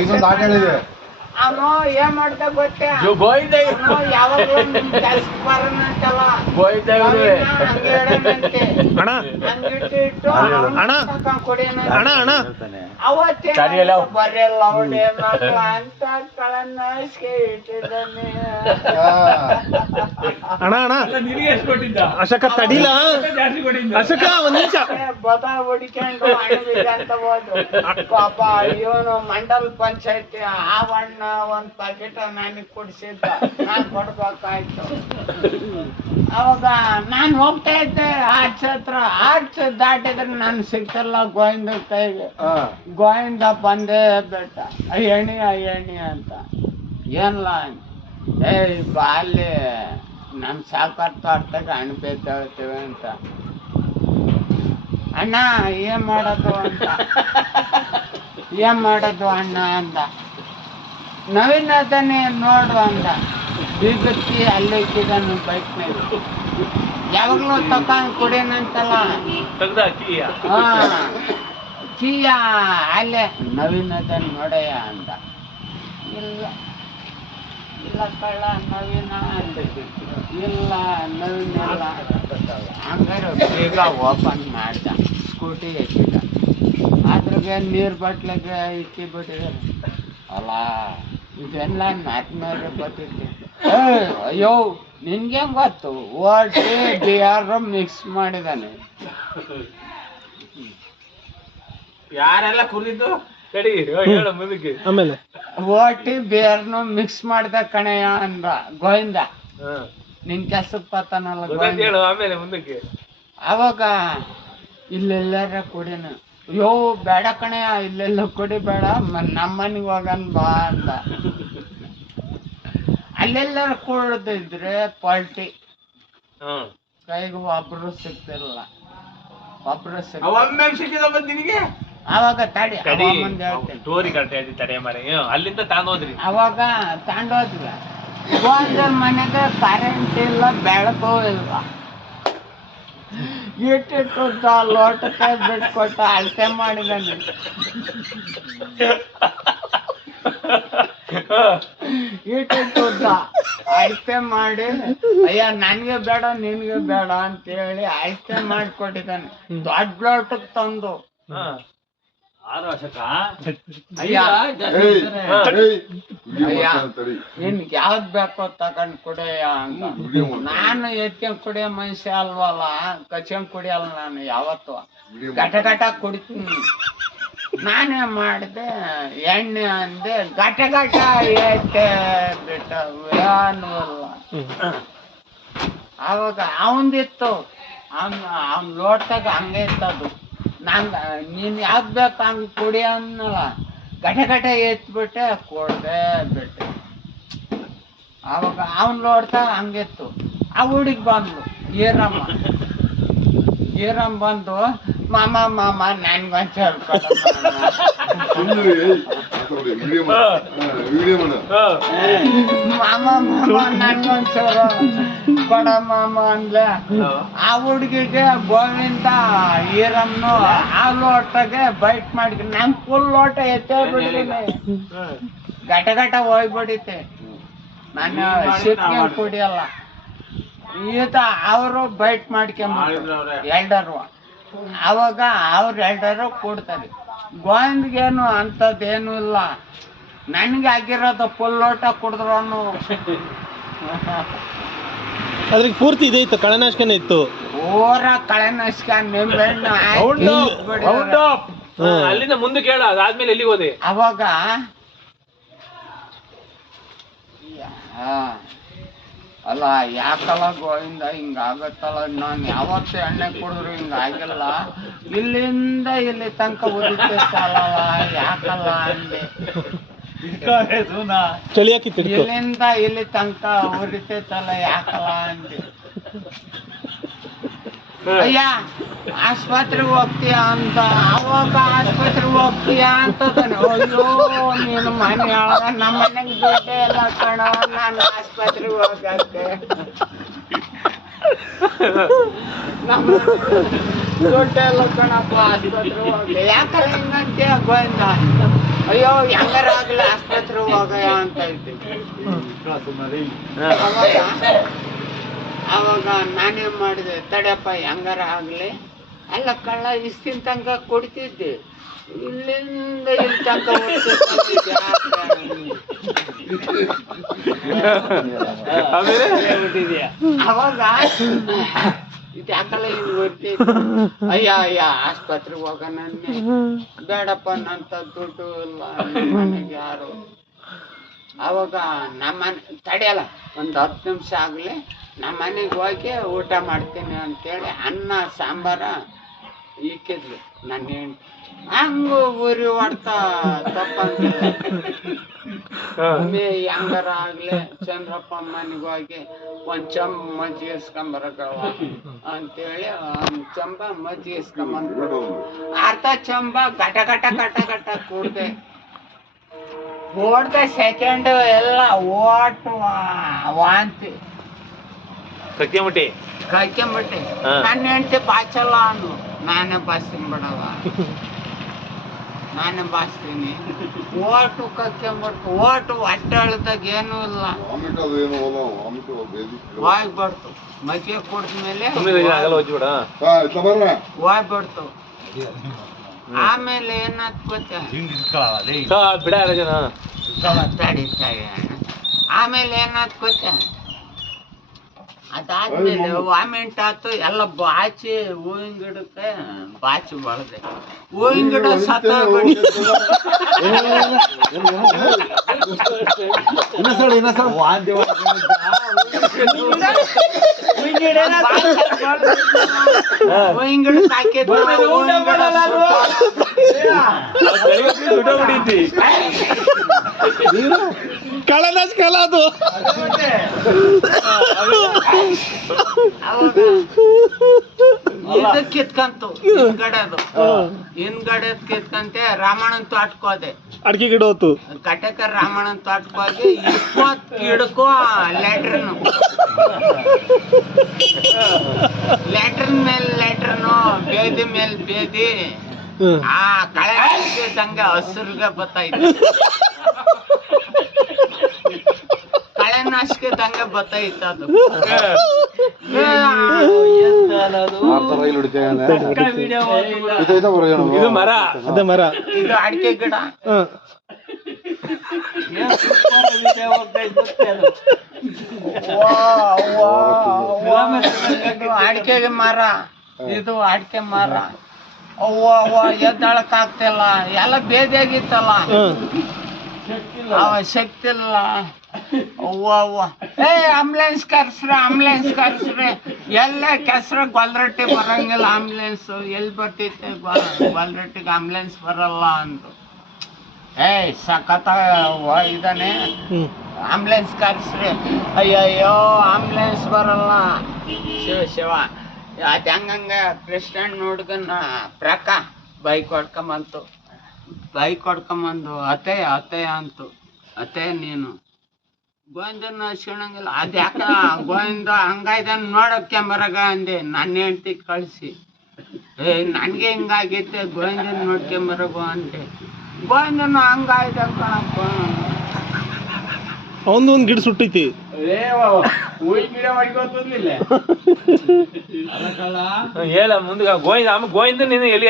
ಇನ್ನೊಂದು ಆಟ ಹೇಳಿದೆ. ಅವನು ಏನ್ ಮಾಡ್ದ ಗೊತ್ತೇ, ಯಾವಾಗ್ಲೂ ನಿಮ್ ಕೆಲ್ಸಕ್ ಬರೋಣಂತಲ್ಲ, ಹಂಗಿಟ್ಟಿಟ್ಟು ಅವತ್ತೇ ಬರಲ್ಲ ಅವಡೆ ಮಕ್ಳ ಅಂತ ಕಳನ್ನ ಇಟ್ಟಿದ್ದಾನೆ. ಅಶಕ ತಡಿಲ ಅಶಕ ಒಂದ್ ನಿಮಿಷ ಬದ ಹೊಡಿಕೊಂಡು ಅಣಬಿಗೆ ಅಂತ ಹೋದ್ರು. ಪಾಪ ಇವನು ಮಂಡಲ್ ಪಂಚಾಯತಿ ಆವಣ್ಣ ಒಂದ್ ಪ್ಯಾಕೆಟ್ ನನಗ್ ಕೊಡ್ಸಿದ್ದ, ನಾನ್ ಕೊಡ್ಬೇಕಾಯ್ತು. ಅವಾಗ ನಾನ್ ಹೋಗ್ತಾ ಇದ್ದೆ ಆರ್ಚ್ ಹತ್ರ. ಆರ್ಚ್ ದಾಟಿದ್ರೆ ನಾನು ಸಿಗ್ತಿಲ್ಲ ಗೋವಿಂದ ಕೈಗೆ. ಗೋವಿಂದ ಬಂದೇ ಬಿಟ್ಟ, ಎಣ್ಣಿ ಅಂತ. ಏನ್ಲ ಬಾಲಿ ನಮ್ ಸಾಕರ್ತ ಅರ್ಥಕ್ಕೆ ಅಣಬೆ ತಗೊಳ್ತೀವಿ ಅಂತ. ಅಣ್ಣ ಏನ್ ಮಾಡೋದು ಅಣ್ಣ ಅಂದ. ನವೀನ್ ಅದನ್ನೇ ನೋಡು ಅಂದ. ಬೀಗತ್ತಿ ಅಲ್ಲೇ ಇಕ್ಕಿದನು ಬೈಕ್ ಮೇಲೆ. ಯಾವಾಗ್ಲೂ ತಕೊಂಡ್ ಕುಡಿಯನಂತಲ್ಲ ಕೀಯ ಅಲ್ಲೇ. ನವೀನ್ ಅದನ್ನ ನೋಡಯ್ಯ ಅಂದ. ಇಲ್ಲ ಕಳ್ಳ ನವೀನ ಇಲ್ಲ ನವೀನ್ ಇಲ್ಲ. ಹಂಗಾರೆ ಬೇಗ ಓಪನ್ ಮಾಡ್ದ, ಸ್ಕೂಟಿ ಎತ್ತಿದ. ಅದ್ರಾಗೆ ನೀರ್ ಬಟ್ಲಿಗೆ ಇಕ್ಕಿ ಬಿಟ್ಟಿದ್ದಾರೆ. ಅಲ್ಲ ಇದೆಲ್ಲ ನಾಲ್ಕನೇವ್ರೆ ಗೊತ್ತಿತ್ತು. ಅಯ್ಯೋ ನಿನ್ಗೆ ಗೊತ್ತು, ಓಟಿ ಬಿಯರ್ ಮಿಕ್ಸ್ ಮಾಡಿದಾನೆ. ಯಾರೆಲ್ಲ ಕುರಿದ್ದು ಆಮೇಲೆ ಓಟಿ ಬಿಯರ್ನು ಮಿಕ್ಸ್ ಮಾಡ್ದ ಕಣಯ್ಯ ಅಂದ ಗೋವಿಂದ. ನಿನ್ ಕೆಲ್ಸಕ್ ಬರ್ತಾನಲ್ಲ ಆಮೇಲೆ ಮುಂದಕ್ಕೆ. ಅವಾಗ ಇಲ್ಲೆಲ್ಲಾರ ಕುಡಿನ. ಅಯ್ಯೋ ಬೇಡ ಕಣಯ್ಯ, ಇಲ್ಲೆಲ್ಲ ಕುಡಿಬೇಡ, ನಮ್ಮನಿಗೆ ಹೋಗನ್ ಬಾ ಅಂದ. ಅಲ್ಲೆಲ್ಲಾರ ಕುಡಿದಿದ್ರೆ ಪಾಲ್ಟಿ, ಕೈಗೆ ಒಬ್ರು ಸಿಗ್ತಿರಲ್ಲ. ಅವಾಗ ತಡಿ ಅಲ್ಲಿಂದ ತಾಂಡೋದ್ರಿ. ಅವಾಗ ತಾಂಡೋದ್ವಿ. ಗೋಂದರ್ ಮನೆಗೆ ಕರೆಂಟ್ ಇಲ್ಲ, ಬೆಳಕು ಇಲ್ಲ. ಇಟ್ಟಿಟ್ಟು ಲೋಟಕ್ಕೆ ಬಿಟ್ಕೊಟ್ಟು ಅಳತೆ ಮಾಡಿದಾನೆ. ಇಟ್ಟಿಟ್ಟು ಅಳತೆ ಮಾಡಿ, ಅಯ್ಯ ನನ್ಗೆ ಬೇಡ ನಿನ್ಗೆ ಬೇಡ ಅಂತೇಳಿ ಅಳತೆ ಮಾಡಿಕೊಟ್ಟಿದ್ದಾನೆ. ದೊಡ್ಡ ಲೋಟಕ್ಕೆ ತಂದು ನಿನ್ಗೆ ಯಾವ್ದ್ ಬೇಕೋ ತಗೊಂಡ್ ಕುಡಿಯ ಅಂತ. ನಾನು ಎತ್ಕೊಂಡ್ ಕುಡಿಯೋ ಮನುಷ್ಯ ಅಲ್ವಲ್ಲ, ಕಚ್ಕೊಂಡ್ ಕುಡಿಯಲ್ಲ ನಾನು ಯಾವತ್ತು. ಘಟ ಕುಡಿತೀನಿ. ನಾನೇ ಮಾಡಿದೆ, ಎಣ್ಣೆ ಅಂದೆ, ಘಟ ಏತೆ ಬಿಟ್ಟ ಅನ್ವಲ್ಲ. ಅವಾಗ ಅವಂದಿತ್ತು, ಅವ್ನ್ ಲೋಟದಾಗ ಹಂಗೆ ಇತ್ತದು. ನೀನ್ ಯಾವ್ದು ಬೇಕು ಹಂಗೆ ಕುಡಿ ಅನ್ನಲ್ಲ. ಘಟ ಎತ್ಬಿಟ್ಟೆ ಕೊಡ್ದೆ ಬಿಟ್ಟೆ. ಅವಾಗ ಅವನ್ ನೋಡ್ತಾ ಹಂಗಿತ್ತು. ಆ ಹುಡುಗಿ ಬಂದ್ಲು, ಈರಮ್ಮ ಬಂದು, ಮಾಮ ನನ್ಗೊಂಚೂರು ಮಾಮ ನನ್ಗೊಂಚೂರು ಕೊಡ ಮಾಮ ಅಂದ್ಲೆ. ಆ ಹುಡುಗಿಗೆ ಗೋವಿಂದ ಈರಮ್ಮನು ಆ ಲೋಟಗೆ ಬೈಟ್ ಮಾಡಿ ನನ್ ಫುಲ್ ಲೋಟ ಎತ್ತೇ ಬಿಡ್ತೀನಿ. ಘಟ ಹೋಗ್ಬಿಡಿತೆ. ನಾನು ಸಿಕ್ಕ ಕುಡಿಯಲ್ಲ. ಈತ ಅವರು ಬೈಟ್ ಮಾಡ್ಕೊಂಡ್ಬಿಟ್ಟು ಎಲ್ಡರು. ಅವಾಗ ಅವ್ರ ಎಲ್ಡರು ಕೊಡ್ತಾರೆ. ಗೋವಿಂದ್ಗೇನು ಅಂಥದ್ದೇನು ಇಲ್ಲ. ನನ್ಗೆ ಆಗಿರೋದು ಫುಲ್ ಲೋಟ ಕುಡಿದ್ರು. ಅದ್ರಿಗೆ ಪೂರ್ತಿ ಇದೈತು, ಕಳೆನಾಶಕನೇ ಇತ್ತು. ಓರ ಕಳೆನಾಶಕ ನಿಂಬೆಹಣ್ಣು ಅಲ್ಲಿಂದ ಮುಂದೆ ಕೇಳ. ಅದಾದ್ಮೇಲೆ ಎಲ್ಲಿಗೆ ಹೋದೆ? ಅವಾಗ ಅಲ್ಲ ಯಾಕಲ್ಲ ಗೋವಿಂದ ಹಿಂಗಾಗತ್ತಲ್ಲ, ನಾನು ಯಾವತ್ತು ಎಣ್ಣೆ ಕುಡಿದ್ರು ಹಿಂಗಾಗಿಲ್ಲ. ಇಲ್ಲಿಂದ ಇಲ್ಲಿ ತನಕ ಉದಿತಲ್ಲ, ಯಾಕಲ್ಲ ಅಂದೆ. ಇಲ್ಲಿಂದ ಇಲ್ಲಿ ತನಕ ಉರಿತೈತಲ್ಲ, ಯಾಕಲ್ಲ ಅಂದೆ. ಅಯ್ಯ ಆಸ್ಪತ್ರೆಗೆ ಹೋಗ್ತೀಯ ಅಂತ. ಅವಾಗ ಆಸ್ಪತ್ರೆಗೆ ಹೋಗ್ತೀಯ ಅಂತದಾನೆ. ಅಯ್ಯೋ ನೀನು ಮನೆ ಒಳಗ ನಮ್ಮ ಮನೆಗೆ ದುಡ್ಡೇ ಎಲ್ಲ ಕಣ, ನಾನು ಆಸ್ಪತ್ರೆಗೆ ಹೋಗಕ್ಕೆ. ದುಡ್ಡು ಎಲ್ಲ ಕಣಪ್ಪ ಆಸ್ಪತ್ರೆ ಹೋಗಿ ಯಾಕಲ್ಲ ಹಿಂಗಂತೀಯ ಗೋವಿಂದ ಅಯ್ಯೋ ಹೆಂಗಾರ ಆಗ್ಲಿ ಆಸ್ಪತ್ರೆ ಹೋಗಯ್ಯ ಅಂತ ಇದ್ದೀನಿ ಅವಾಗ ನಾನೇನ್ ಮಾಡಿದೆ ತಡೆಯಪ್ಪ ಹೆಂಗಾರ ಆಗ್ಲಿ ಅಲ್ಲ ಕಳ್ಳ ಇಷ್ಟಿನ ತನಕ ಕೊಡ್ತಿದ್ದೆ ಇಲ್ಲಿಂದ ಇಲ್ಲಿ ತನಕ ಅವಾಗ ಇದು ಯಾಕಲ್ಲ ಹಿಂಗ್ ಬರ್ತಿದ್ದೆ ಅಯ್ಯ ಅಯ್ಯ ಆಸ್ಪತ್ರೆಗೆ ಹೋಗೋಣ ಬೇಡಪ್ಪ ನಂತ ದುಡ್ಡು ಇಲ್ಲ ಮನೆಗೆ ಯಾರು ಅವಾಗ ನಮ್ಮನೆ ತಡೆಯಲ್ಲ ಒಂದು 10 ನಿಮಿಷ ಆಗಲಿ ನಮ್ಮ ಮನೆಗೆ ಹೋಗಿ ಊಟ ಮಾಡ್ತೀನಿ ಅಂತೇಳಿ ಅನ್ನ ಸಾಂಬಾರ ಇಕ್ಕಿದ್ಲು ನನ್ನ ಹೆಂಡ್ತಿ ಹಂಗು ಉರಿ ಹೊಡ್ತಾ ತಪ್ಪಂತ ಹೆಂಗಾರ ಆಗ್ಲಿ ಚಂದ್ರಪ್ಪ ಮನೆಗೆ ಹೋಗಿ ಒಂದ್ ಚಂಬ ಮಜ್ಜಿಗೆ ಇಸ್ಕೊಂಬರಕವ ಅಂತೇಳಿ ಒಂದ್ ಚಂಬ ಮಜ್ಜಿಗೆ ಇಸ್ಕೊಂಬಂದ್ಬಿಡು ಅರ್ಧ ಚಂಬ ಘಟ ಘಟ ಘಟ ಘಟ ಕೂಡ್ದೆ ಓಡ್ದೆ ಸೆಕೆಂಡ್ ಎಲ್ಲ ಓಟ್ ವಾಂತಿ ಕಕ್ಕೆಂಬಿಟ್ಟಿ ನನ್ನ ಹೆಂಡ್ತಿ ಬಾಚಲ್ಲ ಅನ್ನು ನಾನೇ ಬಾಸ್ತೀನಿ ಬಿಡವ ನಾನೇ ಬಾಸ್ತೀನಿ ಓಟು ಕಕ್ಕೆಂಬಿಟ್ಟು ಓಟು ಹೊಟ್ಟೆ ಅಳ್ದಾಗ ಏನೂ ಇಲ್ಲ ಹೋಗ್ಬಿಡ್ತು ಮಜ್ಜಿಗೆ ಕುಡಿದ್ಮೇಲೆ ಹೋಗ್ಬಿಡ್ತು ಆಮೇಲೆ ಏನಾದ್ ಗೊತ್ತಾ ಆಮೇಲೆ ಏನಾದ್ ಗೊತ್ತಾ ಅದಾದ್ಮೇಲೆ ವಾಮಿಂಟ್ ಆತು ಎಲ್ಲ ಬಾಚಿ ಹೂವಿನ ಗಿಡಕ್ಕೆ ಬಾಚಿ ಬಳದೆ ಹೂವಿನ ಗಿಡ ಸತ್ತ ಹೂವಿನ ಗಿಡಕ್ಕೆ ಹಾಕಿದ್ರು ಕಳನಾಶಕಲ್ಲ ಅದು ಇದು ಕಿತ್ಕಂತು ಹಿಂದ್ಗಡೆ ಕಿತ್ಕಂತೆ ರಾಮಣ್ಣನ ತೋಟಕ್ಕೋದೆ ಅಡಿಕೆ ಗಿಡ ಹೋತು ಕಟಕ ರಾಮಣ್ಣನ ತೋಟಕ್ಕೋಗಿ 20 ಗಿಡಕ್ಕೂ ಲ್ಯಾಟ್ರಿನ್ ಮೇಲೆ ಲ್ಯಾಟ್ರಿನು ಬೇದಿ ಮೇಲೆ ಬೇದಿ ಆ ಕಳೆ ತಂಗ ಹಸಿರುಗೆ ಬತ್ತೈತೆ ಕಳೆನಾಶಕ ತಂಗ ಬತ್ತೈತೆ ಅದು ಇದು ಮರ ಅದೇ ಮರ ಇದು ಅಡಿಕೆ ಗಿಡ ಅಡಿಕೆಗೆ ಮರ ಇದು ಅಡಿಕೆ ಮರ ಅವ್ವ ಅವ್ವ ಎದ್ದಾಳಕ್ ಆಗ್ತಿಲ್ಲ ಎಲ್ಲ ಬೇದಿಯಾಗಿತ್ತಲ್ಲ ಶಕ್ತಿ ಇಲ್ಲ ಅವ್ವ ಅವ್ವ ಆಂಬುಲೆನ್ಸ್ ಕರ್ಸ್ರಿ ಎಲ್ಲ ಕೆಸರ ಗೊಲ್ರಟ್ಟಿ ಬರಂಗಿಲ್ಲ ಆಂಬುಲೆನ್ಸ್ ಎಲ್ಲಿ ಬರ್ತೈತೆ ಗೊಲ್ರಟ್ಟಿಗೆ ಆಂಬುಲೆನ್ಸ್ ಬರಲ್ಲ ಅಂತ ಸಖತ್ತ ಇದಾನೆ ಆಂಬುಲೆನ್ಸ್ ಕರ್ಸ್ರಿ ಅಯ್ಯಯ್ಯೋ ಆಂಬುಲೆನ್ಸ್ ಬರಲ್ಲ ಶಿವ ಅದ್ ಹಂಗಂಗ ಪ್ರೆಸಿಡೆಂಟ್ ನೋಡ್ಗನ್ನ ಪ್ರಕ ಬೈಕ್ ಹೊಡ್ಕೊಂಬಂದು ಅತ್ತೆ ಅಂತು ಅತ್ತೆ ನೀನು ಗೋವಿಂದನ ಹಚ್ಕೊಳಂಗಿಲ್ಲ ಅದ್ಯಾಕ ಗೋವಿಂದ ಹಂಗಾಯ್ದಾನ ನೋಡೋಕೆ ಬರಗ ಅಂದೆ ನನ್ನ ಹೆಂಡ್ತಿ ಕಳಿಸಿ ನನ್ಗೆ ಹಿಂಗಾಗೈತೆ ಗೋವಿಂದನ ನೋಡ್ಕೊಂಬರಗು ಅಂದೆ ಗೋವಿಂದನ ಹಂಗಾಯ್ದ ಕಣಪ್ಪ ಅವನೊಂದು ಗಿಡ ಸುಟ್ಟೈತಿ ಹೂವಿನ ಗಿಡ ಹೊಡ್ಕೋತಿರ್ಲಿಲ್ಲ ಹೇಳ ಮುಂದೆ ಗೋವಿಂದ ನೀನು ಎಲ್ಲಿ